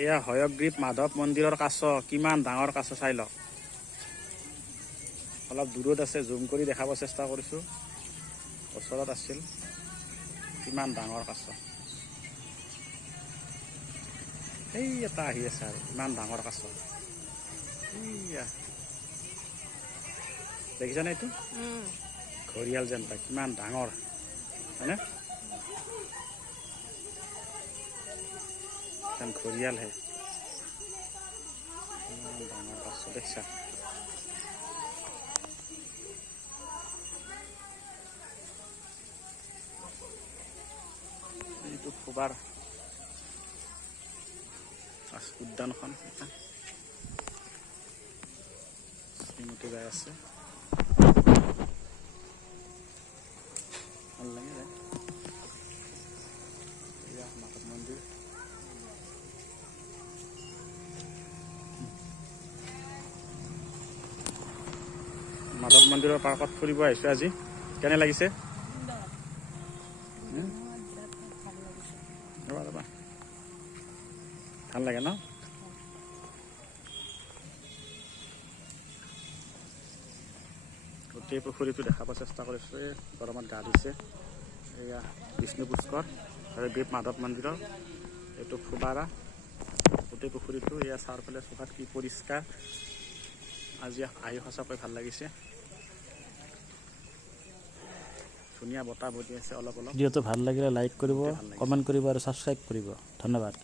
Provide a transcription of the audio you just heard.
এয়া হয়গ্ৰীৱ মাধৱ মন্দিৰৰ কাছ, কিমান ডাঙৰ কাছ চাই লওক। অলপ দূৰত আছে, জুম কৰি দেখাব চেষ্টা কৰিছোঁ। ওচৰত আছিল, কিমান ডাঙৰ কাছ। সেই এটা আহি আছে আৰু ইমান ডাঙৰ কাছ। এইয়া দেখিছানে এইটো? ঘৰিয়াল যেন পায়, কিমান ডাঙৰ হয়নে? ঘৰিয়ালহে, ইমান ডাঙৰ কাছ দেখিছা? এইটো খুবাৰ উদ্যানখন শ্ৰীমতী গাই আছে, ভাল লাগে। এয়া মাধৱ মন্দিৰ। মাধৱ মন্দিৰৰ পাৰ্কত ফুৰিব আহিছোঁ আজি। কেনে লাগিছে? ৰ'বা ভাল লাগে ন? গোটেই পুখুৰীটো দেখাব চেষ্টা কৰিছোঁ। এই গৰমত গা ধুইছে। এয়া বিষ্ণু পুষ্কৰ হয়গ্ৰীৱ মাধৱ মন্দিৰৰ, এইটো ফুবাৰা। গোটেই পুখুৰীটো এয়া চাৰিওফালে চোকাত কি পৰিষ্কাৰ। আজি আহি সঁচাকৈ ভাল লাগিছে। ধুনীয়া বতাহ বলি আছে অলপ অলপ। ভিডিঅ'টো ভাল লাগিলে লাইক কৰিব, কমেণ্ট কৰিব আৰু ছাবস্ক্ৰাইব কৰিব। ধন্যবাদ।